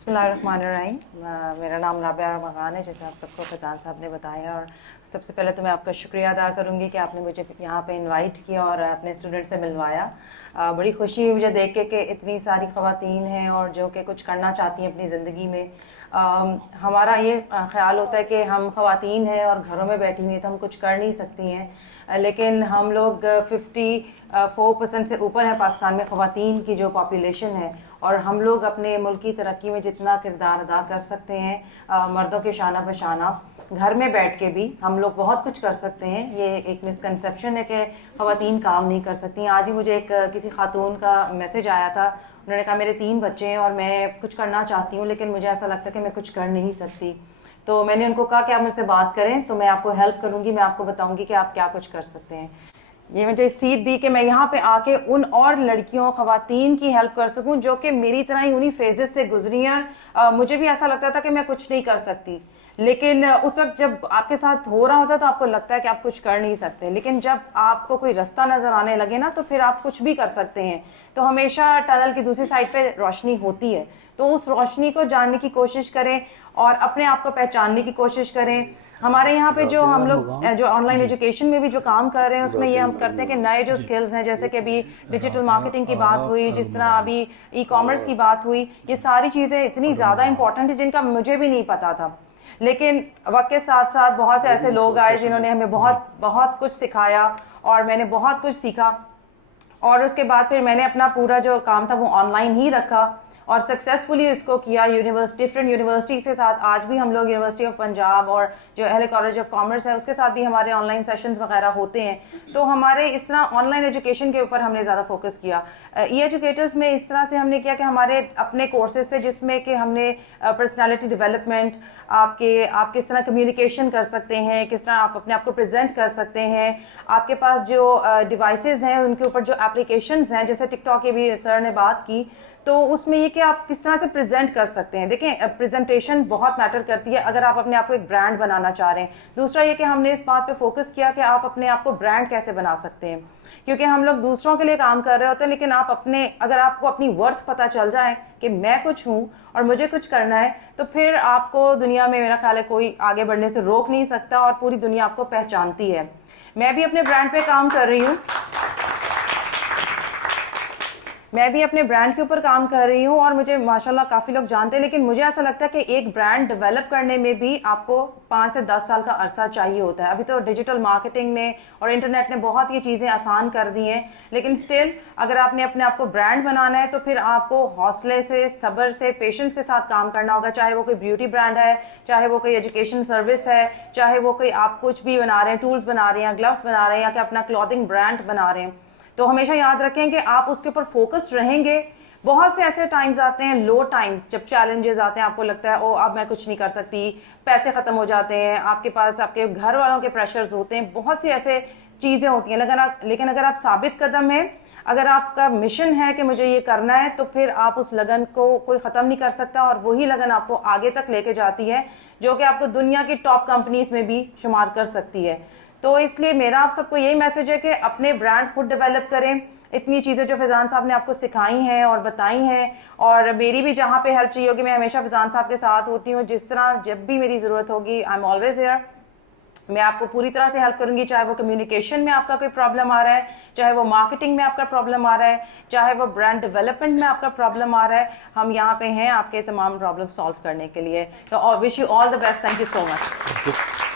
बिस्मिल्लाहिर्रहमानिर्रहीम। मेरा नाम राबिया रमज़ान है, जैसे आप सबको फैज़ान साहब ने बताया। और सबसे पहले तो मैं आपका शुक्रिया अदा करूँगी कि आपने मुझे यहाँ पे इनवाइट किया और अपने स्टूडेंट से मिलवाया। बड़ी खुशी हुई मुझे देख के कि इतनी सारी ख़वातीन हैं और जो कि कुछ करना चाहती हैं अपनी ज़िंदगी में। हमारा ये ख्याल होता है कि हम ख़वातीन हैं और घरों में बैठी हुई हैं तो हम कुछ कर नहीं सकती हैं, लेकिन हम लोग 54% से ऊपर है पाकिस्तान में ख़वातीन की जो पॉपुलेशन है, और हम लोग अपने मुल्क की तरक्की में जितना किरदार अदा कर सकते हैं मर्दों के शाना बशाना, घर में बैठ के भी हम लोग बहुत कुछ कर सकते हैं। ये एक मिसकंसेप्शन है कि ख़वातीन काम नहीं कर सकती। आज ही मुझे किसी खातून का मैसेज आया था, उन्होंने कहा मेरे 3 बच्चे हैं और मैं कुछ करना चाहती हूँ लेकिन मुझे ऐसा लगता है कि मैं कुछ कर नहीं सकती। तो मैंने उनको कहा कि आप मुझसे बात करें तो मैं आपको हेल्प करूँगी, मैं आपको बताऊँगी कि आप क्या कुछ कर सकते हैं। ये मुझे सीख दी कि मैं यहाँ पे आके उन और लड़कियों ख़वातीन की हेल्प कर सकूँ जो कि मेरी तरह ही उन्हीं फेजेस से गुजरी हैं। मुझे भी ऐसा लगता था कि मैं कुछ नहीं कर सकती, लेकिन उस वक्त जब आपके साथ हो रहा होता है तो आपको लगता है कि आप कुछ कर नहीं सकते, लेकिन जब आपको कोई रास्ता नज़र आने लगे ना तो फिर आप कुछ भी कर सकते हैं। तो हमेशा टनल की दूसरी साइड पे रोशनी होती है, तो उस रोशनी को जानने की कोशिश करें और अपने आप को पहचानने की कोशिश करें। हमारे यहाँ पे जो हम लोग जो ऑनलाइन एजुकेशन में भी जो काम कर रहे हैं उसमें ये हम करते हैं कि नए जो स्किल्स हैं, जैसे कि अभी डिजिटल मार्केटिंग की बात हुई, जिस तरह अभी ई कॉमर्स की बात हुई, ये सारी चीज़ें इतनी ज़्यादा इंपॉर्टेंट है जिनका मुझे भी नहीं पता था। लेकिन वक्त के साथ साथ बहुत से ऐसे लोग आए जिन्होंने हमें बहुत कुछ सिखाया और मैंने बहुत कुछ सीखा, और उसके बाद फिर मैंने अपना पूरा जो काम था वो ऑनलाइन ही रखा और सक्सेसफुली इसको किया। डिफरेंट यूनिवर्सिटी के साथ आज भी हम लोग यूनिवर्सिटी ऑफ पंजाब और जो अहले कॉलेज ऑफ कॉमर्स है उसके साथ भी हमारे ऑनलाइन सेशंस वगैरह होते हैं। तो हमारे इस तरह ऑनलाइन एजुकेशन के ऊपर हमने ज़्यादा फोकस किया। ई एजुकेटर्स में इस तरह से हमने किया कि हमारे अपने कोर्सेज थे जिसमें कि हमने पर्सनैलिटी डेवलपमेंट, आप किस तरह कम्युनिकेशन कर सकते हैं, किस तरह आप अपने आप को प्रेजेंट कर सकते हैं, आपके पास जो डिवाइसेस हैं उनके ऊपर जो एप्लीकेशंस हैं, जैसे टिकटॉक की भी सर ने बात की, तो उसमें ये कि आप किस तरह से प्रेजेंट कर सकते हैं। देखें, प्रेजेंटेशन बहुत मैटर करती है अगर आप अपने आप को एक ब्रांड बनाना चाह रहे हैं। दूसरा ये कि हमने इस बात पे फोकस किया कि आप अपने आप को ब्रांड कैसे बना सकते हैं, क्योंकि हम लोग दूसरों के लिए काम कर रहे होते हैं, लेकिन आप अगर आपको अपनी वर्थ पता चल जाए कि मैं कुछ हूँ और मुझे कुछ करना है, तो फिर आपको दुनिया में मेरा ख्याल है कोई आगे बढ़ने से रोक नहीं सकता और पूरी दुनिया आपको पहचानती है। मैं भी अपने ब्रांड पे काम कर रही हूँ, मैं भी अपने ब्रांड के ऊपर काम कर रही हूँ और मुझे माशाल्लाह काफ़ी लोग जानते हैं, लेकिन मुझे ऐसा लगता है कि एक ब्रांड डेवलप करने में भी आपको 5 से 10 साल का अरसा चाहिए होता है। अभी तो डिजिटल मार्केटिंग ने और इंटरनेट ने बहुत ये चीज़ें आसान कर दी हैं, लेकिन स्टिल अगर आपने अपने आप को ब्रांड बनाना है तो फिर आपको हौसले से, सब्र से, पेशेंस के साथ काम करना होगा। चाहे वो कोई ब्यूटी ब्रांड है, चाहे वो कोई एजुकेशन सर्विस है, चाहे वो कोई आप कुछ भी बना रहे हैं, टूल्स बना रहे हैं, ग्लव्स बना रहे हैं, या कि अपना क्लॉथिंग ब्रांड बना रहे हैं, तो हमेशा याद रखें कि आप उसके ऊपर फोकस रहेंगे। बहुत से ऐसे टाइम्स आते हैं, लो टाइम्स, जब चैलेंजेस आते हैं, आपको लगता है ओ अब मैं कुछ नहीं कर सकती, पैसे खत्म हो जाते हैं, आपके पास आपके घर वालों के प्रेशर्स होते हैं, बहुत सी ऐसे चीज़ें होती हैं। लेकिन अगर आप साबित कदम हैं, अगर आपका मिशन है कि मुझे ये करना है, तो फिर आप उस लगन को कोई ख़त्म नहीं कर सकता, और वही लगन आपको आगे तक लेके जाती है जो कि आपको दुनिया की टॉप कंपनीज में भी शुमार कर सकती है। तो इसलिए मेरा आप सबको यही मैसेज है कि अपने ब्रांड खुद डेवलप करें। इतनी चीज़ें जो फैज़ान साहब ने आपको सिखाई हैं और बताई हैं, और मेरी भी जहाँ पे हेल्प चाहिए होगी मैं हमेशा फैज़ान साहब के साथ होती हूँ। जिस तरह जब भी मेरी ज़रूरत होगी, आई एम ऑलवेज हियर। मैं आपको पूरी तरह से हेल्प करूंगी, चाहे वो कम्युनिकेशन में आपका कोई प्रॉब्लम आ रहा है, चाहे वो मार्केटिंग में आपका प्रॉब्लम आ रहा है, चाहे वो ब्रांड डेवलपमेंट में आपका प्रॉब्लम आ रहा है। हम यहाँ पे हैं आपके तमाम प्रॉब्लम सॉल्व करने के लिए। तो wish you all the best. Thank you so much.